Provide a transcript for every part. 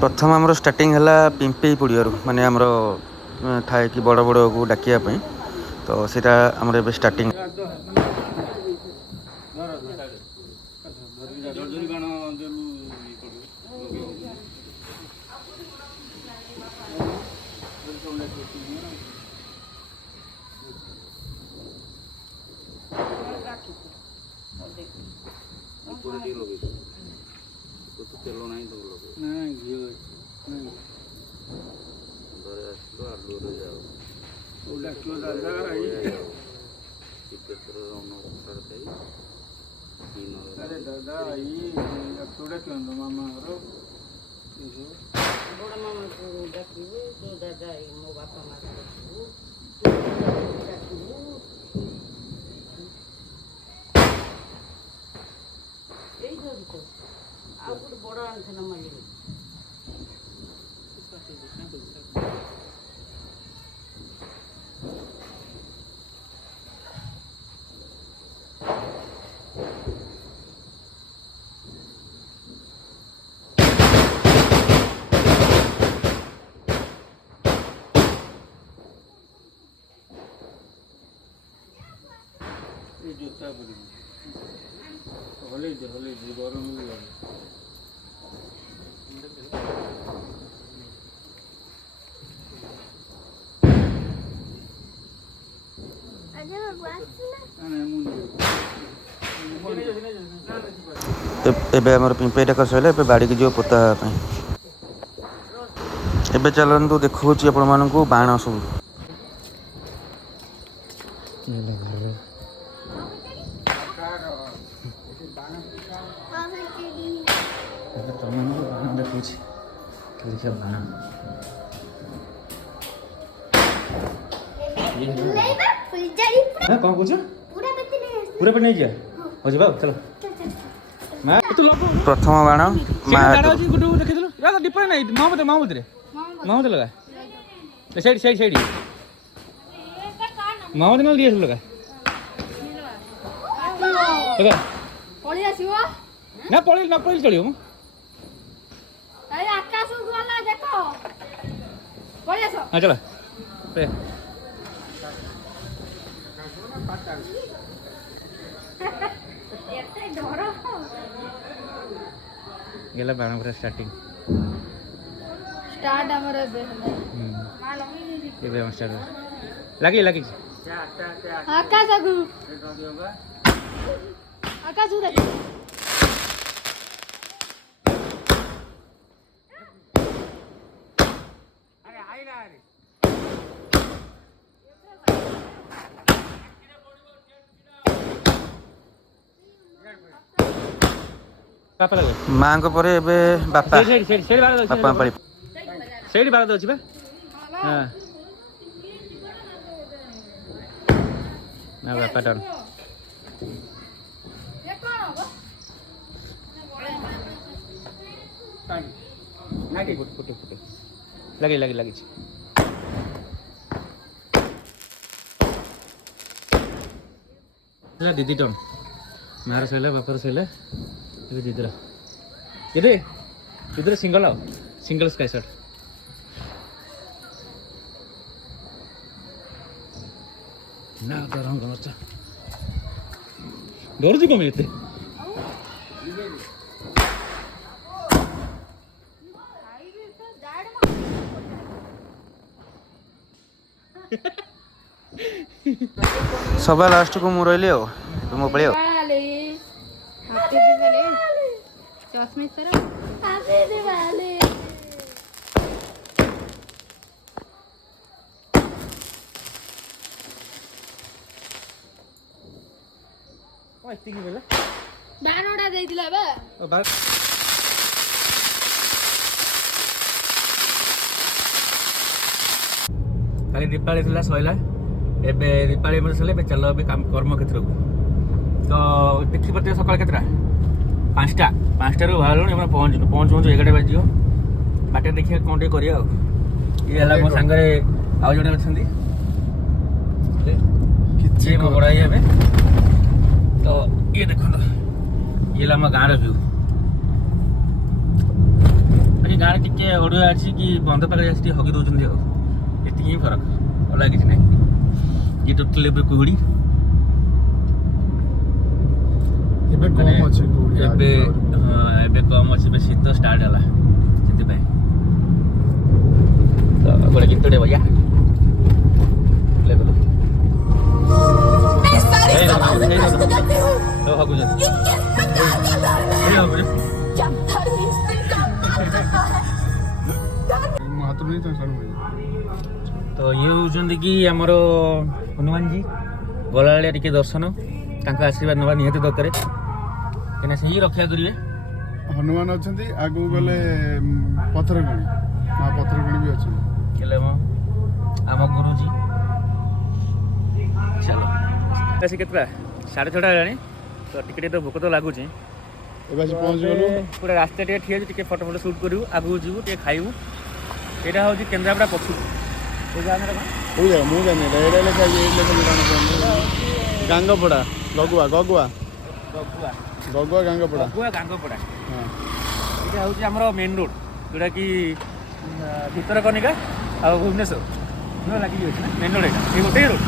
प्रथम आमर स्टार्टिंग है पिंपे पड़ियार माने आमर थाए कि बड़ बड़ को डाकियापी तो सीटा आमर ए स्टार्टिंग तेल नहीं तो घी अरे दादा मामा बड़ा मामा को डाकिबू तो दादा मो बापा माँ डाकिबू यही धरू तो ଆଉ ଗୋଟେ ବଡ଼ ଆଣିଥିଲା ମଝିରେ এই জুতা পরি হলে গরম হয়ে যাবে एबे हमर पिंपेटा कर सइले एबे बाड़ी के जो पोता पई एबे चलंतु देखौची आपण मानकू बाण सब कौन कुछ पूरा पे नहीं जा हो जा चलो प्रथम बाण डिपर नहीं महमद लगा साइड महमद ना दिए लगा ना पड़े ना पड़े चलियो हाँ चलो गेला बाण पूरा स्टार्टिंग स्टार्ट हमर एबे हम स्टार्ट लगी आकाश उधर माँ को परे एबे बापा बापा पड़ी सेडी बार दछि बे हां ना बापा डन ये कोन हो नाटी फुटे लगी छी ला दीदी टन मार सैला बापर सैला ये दीदरा इधर सिंगल स्काई शॉट ना गरम गमचा डर कमी एते सब लास्ट को मु रही मो पड़े बाणोडा देइदिला बा खाली दीपावली थी सैला एबे दीपावली मतलब सैला चल काम कर्म क्षेत्र को तो देखी पाते सकाल केतरा 5टा बाहर पहुँचू 11 बाजी बाटे देखिए कौन टे करिया ये मो सांगे आउ जड़े अच्छा किसी मो बड़ा ये तो ये देखो ये गाँव व्यू आज ଗାଁରେ ଟିକେ ଅଡୁଆ ଅଛି କି ବନ୍ଧ ପାଖରେ ଆସି ଟିକେ ହଗି ଦଉଛନ୍ତି ଆଉ ଏତିକି ହିଁ ଫରକ ଅଲଗା କିଛି ନାହିଁ କି ଟୋଟାଲି ଏବେ କୁହୁଡ଼ି ଏବେ କମ ମାନେ ଅଛି କୁହୁଡ଼ି ଏବେ ହଁ ଏବେ କମ ଅଛି ଏବେ ଶୀତ ଷ୍ଟାର୍ଟ ହେଲା ସେଥିପାଇଁ ତ ଗୋଟେ ଗୀତଟେ ବଜା ଲେବଲ ମୋ ହାତରୁ ନେଇ ତାଙ୍କ ସାଡ଼ୁ ନେଇ ତ ଇଏ ହେଉଛନ୍ତି କି ଆମର ହନୁମାନଜୀ ଗଲାବେଳେ ଟିକେ ଦର୍ଶନ ତାଙ୍କ ଆଶୀର୍ବାଦ ନେବା ନିହାତି ଦରକାର କାହିଁକିନା ସେଇ ରକ୍ଷା କରିବେ ହନୁମାନ ଅଛନ୍ତି ଆଗକୁ ଗଲେ ପଥରଗଣି ମା ପଥରଗଣି ବି ଅଛନ୍ତି ହେଲେ ଆମ ଗୁରୁଜୀ ଚାଲ ଆସି କେତେଟା 6:30 ହେଲାଣି ତ ଟିକେ ଟିକେ ତ ଭୋକ ତ ଲାଗୁଛି ଏବେ ଆସି ପହଞ୍ଚିଗଲୁ ପୁରା ରାସ୍ତା ଟିକେ ଠିଆ ଅଛି ଟିକେ ଫଟୋ ସୁଟ୍ କରିବୁ ଆଗକୁ ଯିବୁ ଟିକେ ଖାଇବୁ ଏଇଟା ହେଉଛି କେନ୍ଦ୍ରାପଡ଼ା ପଛକୁ କୋଉ ଜାଗାରେ କ'ଣ କୋଉ ଜାଗା ମୁଁ ଜାଣିନି ଏଇଟା ଲେଖା ହେଇଛି ଏଇଠି ଲେଖା ହେଇଛି ଗାଙ୍ଗପଡ଼ା ଗଗୁଆ ଗଗୁଆ ଗଗୁଆ ଗଗୁଆ ଗାଙ୍ଗପଡ଼ା ଗଗୁଆ ଗାଙ୍ଗପଡ଼ା ହଁ ଏଇଟା ହେଉଛି ଆମର ମେନ୍ ରୋଡ଼ ଯେଉଁଟାକି ଭିତରକନିକା ଆଉ ଭୁବନେଶ୍ୱର ଲାଗିକି ଅଛି ନା ମେନ୍ ରୋଡ଼ ଏଇଟା ଏଇ ଗୋଟେ ରୋଡ଼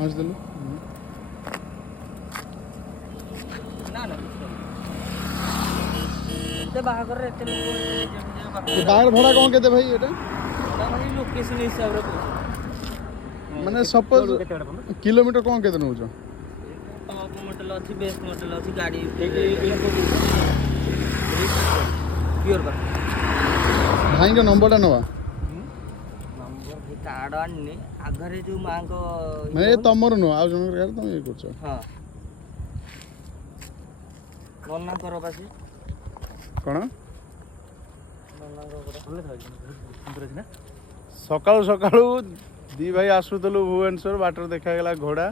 ଆସିଦେଲୁ ବାହାଘରରେ ଏତେ ଲୋକ ବାହାର ଭଡ଼ା କ'ଣ କେତେ ଭାଇ ଏଇଟା ଭାଇ ଲୋକେସନ ହିସାବରେ ମାନେ ସପୋଜ କିଲୋମିଟର କ'ଣ କେତେ ନେଉଛ ଟପ୍ ମଡେଲ ଅଛି ବେସ୍ ମଡେଲ ଅଛି ଗାଡ଼ି ପିଓର କଥା ଭାଇଙ୍କ ନମ୍ବରଟା ନେବା ନମ୍ବର କାର୍ଡ଼ ଆଣିନି ଆଗରେ ଯୋଉ ମାଙ୍କ ମାନେ ଏ ତମର ନୁହଁ ଆଉ ଜଣଙ୍କର ଗାଡ଼ି ତମେ ଇଏ କରୁଛ ହଁ ନନାଙ୍କର ବାସି କ'ଣ ନା ସକାଳୁ ସକାଳୁ ଦି ଭାଇ ଆସୁଥିଲୁ ଭୁବନେଶ୍ୱର ବାଟରେ ଦେଖାଗଲା ଘୋଡ଼ା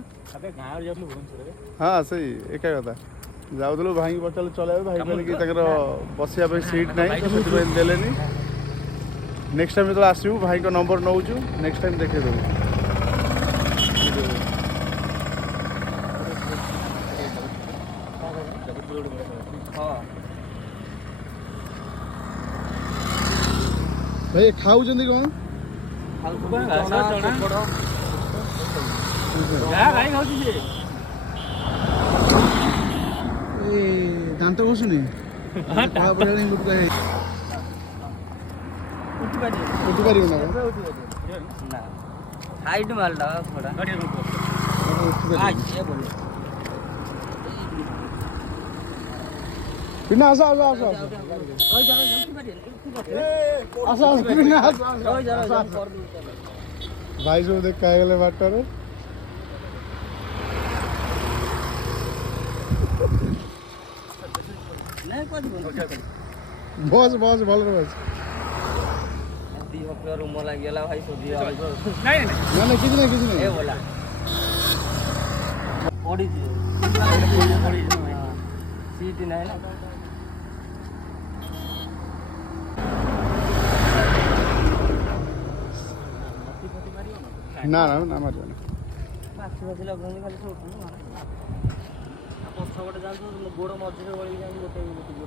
ଗାଁରେ ଯାଉଥିଲୁ ଭୁବନେଶ୍ୱରରେ ହଁ ସେଇ ଏକା କଥା ଯାଉଥିଲୁ ଭାଇକି ପଚାରିଲୁ ଚଲେଇବେ ଭାଇ କହିଲେ କି ତାଙ୍କର ବସିବା ପାଇଁ ସିଟ୍ ନାହିଁ ତ ସେଥିପାଇଁ ଦେଲେନି ନେକ୍ସଟ ଟାଇମ୍ ଯେତେବେଳେ ଆସିବୁ ଭାଇଙ୍କ ନମ୍ବର ନେଉଛୁ ନେକ୍ସଟ ଟାଇମ୍ ଦେଖେଇଦେବୁ ହଁ ଭାଇ ଖାଉଛନ୍ତି କ'ଣ ଯାହା ଗାଈ ଖାଉଛି ସିଏ ଏଇ ଦାନ୍ତ ଘଷୁନି କଳା ପଡ଼ିଗଲାଣି ଲୁଟକା ହେଇ ଉଠି ପାରିବ ନା କ'ଣ? ନା ହାଇଟ୍ ମାଲଟା ଘୋଡ଼ା ଉଠି ପାରିବ ପିନା ଆସ ଆସ ଆସ ଆସ ଆସ ଆସ ପିନା ଆସ ଆସ ଭାଇ ସବୁ ଦେଖା ହେଇଗଲେ ବାଟରେ ବସ୍ ବସ୍ ଭଲରେ ବସ୍ ରୁମ ଲାଗିଗଲା ଭାଇ ସୋଧିବା ନାଇଁ ନା ନା କିଛି ନାହିଁ କିଛି ଏ ନାହିଁ ବୋଲା ପଡ଼ିଛି ସିଟ୍ ନାହିଁ ନା ନା ନା ମାରିବନି ମାଛି ଫାଛି ଲଗାଉନି ଖାଲି ସବୁ ପଛ ଗୋଟେ ଯାଉଛୁ ଗୋଡ଼ ମଝିରେ ଗଳିକି ଯାଉଛୁ ଗୋଟେ ଗୋଡ଼